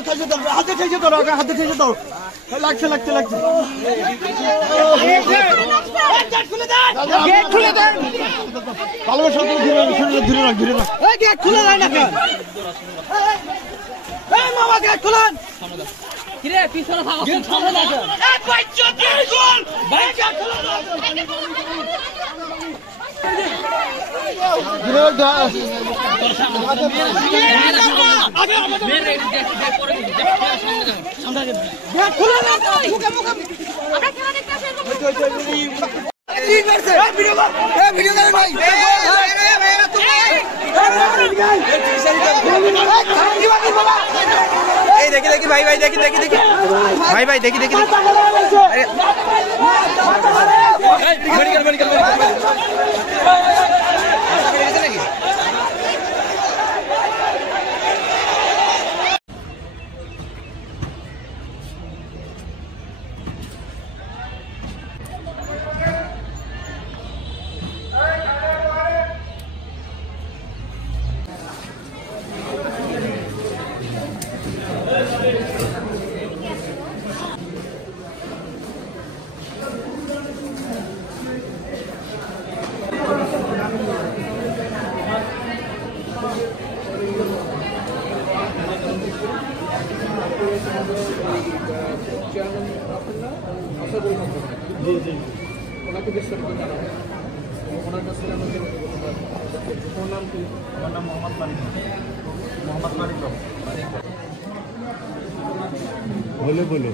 হাতে ঠেসে ধরো, হাতে ঠেসে ধরো। লাগছে। গেট খুলে দেন। ভালোবাসা ধীরে রাখ। গেট খুলে দেয় না কেন? মামা গেট খুলেন। কিরে পিছনে থাকো, সামনে দেখো। দেখি ভাই দেখি ভাই দেখি জি ওনাকে বেশ করে জানাবো। ওনার কাছে ওর নাম কি? আমার নাম মোহাম্মদ মানিক। বলো